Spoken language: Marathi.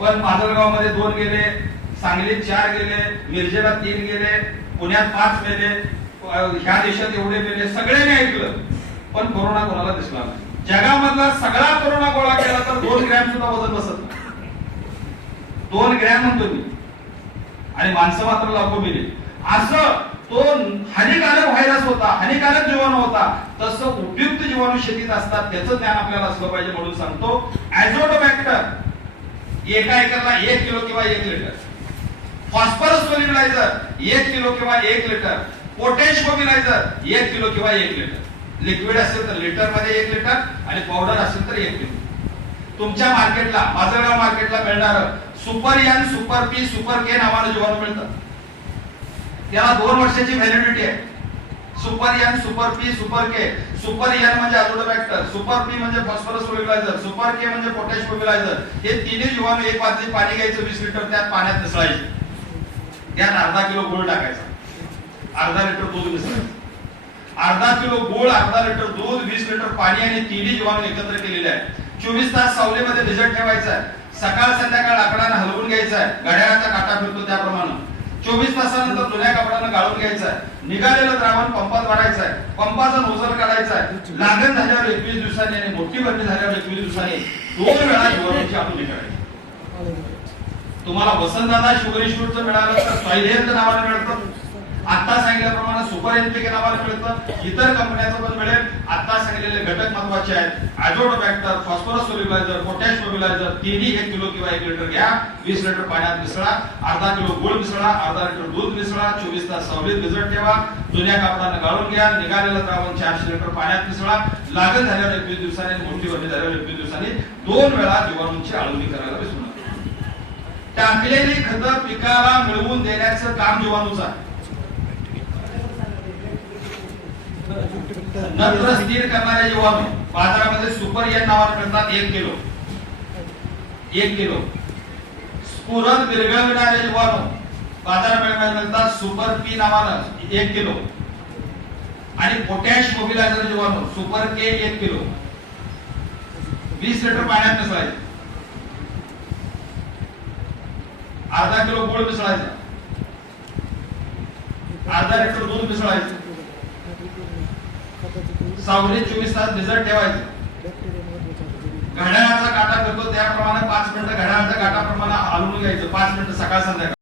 पण माजलगावमध्ये दोन गेले सांगलीत चार गेले मिरजेला तीन गेले पुण्यात पाच गेले ह्या देशात एवढे गेले सगळ्यांनी ऐकलं. पण कोरोना कोणाला दिसला नाही. जगामधला सगळा कोरोना गोळा केला तर दोन ग्रॅम सुद्धा वजन बसत नाही. दोन ग्रॅम म्हणतो मी. आणि माणसं मात्र लाखो गेली असं तो हानिकारक व्हायरस होता हानिकारक जीवाणू होता तसं उपयुक्त जीवाणू शेतीत असतात त्याचं ज्ञान आपल्याला असलं पाहिजे म्हणून सांगतो. ऍझोटोबॅक्टर एका एकरला एक किलो किंवा एक लिटर. फॉस्फरस सोल्युलायझर एक किलो किंवा एक लिटर. पोटॅश मोबिलायझर एक किलो किंवा एक लिटर. लिक्विड असेल तर लिटरमध्ये एक लिटर आणि पावडर असेल तर एक किलो तुमच्या मार्केटला माजलगाव मार्केटला मिळणार super N super P super K नावानं जीवाणू मिळतं. त्याला दोन वर्षाची व्हॅलिडिटी आहे. Super N super P super K super N म्हणजे अजोडोबॅक्टर सुपर पी म्हणजे फॉस्फरस फर्टिलायझर सुपर के म्हणजे पोटॅश फर्टिलायझर हे तिन्ही जीवाणू एक बादली पाणी घ्यायचं वीस लिटर त्या पाण्यात मिसळायचे. त्यात अर्धा किलो गुळ टाकायचा. अर्धा लिटर दूध मिसळायचं. अर्धा किलो गुळ अर्धा लिटर दूध वीस लिटर पाणी आणि तिन्ही जीवाणू एकत्र केलेले आहे चोवीस तास सावलीमध्ये भिजत ठेवायचा आहे. सकाळ संध्याकाळ आकडानं हलवून घ्यायचा आहे. घड्याळाचा काटा फिरतो त्याप्रमाणे. चोवीस तासानंतर जुन्या कपड्यानं गाळून घ्यायचं आहे निघालेलं द्रावण पंपात भरायचं आहे पंपाचा नोजर काढायचा आहे लागण झाल्यावर एकवीस दिवसांनी आणि मोठी बदली झाल्यावर एकवीस दिवसांनी दोन वेळा जीवाणूची आपुली करायची तुम्हाला वसंतदादा शुगर इन्स्टिट्यूटचं मिळालं तर सॉइल हेल्थ मिळतं. आता सांगितल्याप्रमाणे सुपर एनपीके नावाने मिळतं. इतर कंपन्याचं पण मिळेल. आता सांगितलेले घटक महत्त्वाचे आहेत. Azotobacter phosphorus solubiliser potash mobiliser तिन्ही एक किलो किंवा एक लिटर घ्या. वीस लिटर पाण्यात मिसळा. अर्धा किलो गुळ मिसळा. अर्धा लिटर दूध मिसळा. चोवीस तास सावलीत भिजत ठेवा. जुन्या कापडानं गाळून घ्या. निघालेलं द्रावण चारशे लिटर पाण्यात मिसळा. लागण झाल्यावर एकवीस दिवसांनी आणि मोठी भरणी झाल्यावर एकवीस दिवसांनी दोन वेळा जीवाणूंची आळवणी करायला विसरू नका. टाकलेली खतं पिकाला मिळवून देण्याचं काम जीवाणूचं आहे. नत्र स्थिर करणारे जेव्हा बाजारामध्ये सुपर या नावाने मिळतात एक किलो. एक किलो. स्फुरत विरघळविणारे जीवाणू बाजारामध्ये मिळतात सुपर पी नावानं एक किलो. आणि पोटॅश मोबिलायझर जीवाणू सुपर के एक किलो. वीस लिटर पाण्यात मिसळायचे. अर्धा किलो गोळ मिसळायचा. अर्धा लिटर दूध मिसळायचं. सावली चोवीस तास भिजत ठेवायचं. घड्याळाचा काटा करतो त्याप्रमाणे पाच मिनिटं घड्याळाच्या काटाप्रमाणे हलवून घ्यायचं पाच मिनिटं सकाळ संध्याकाळ.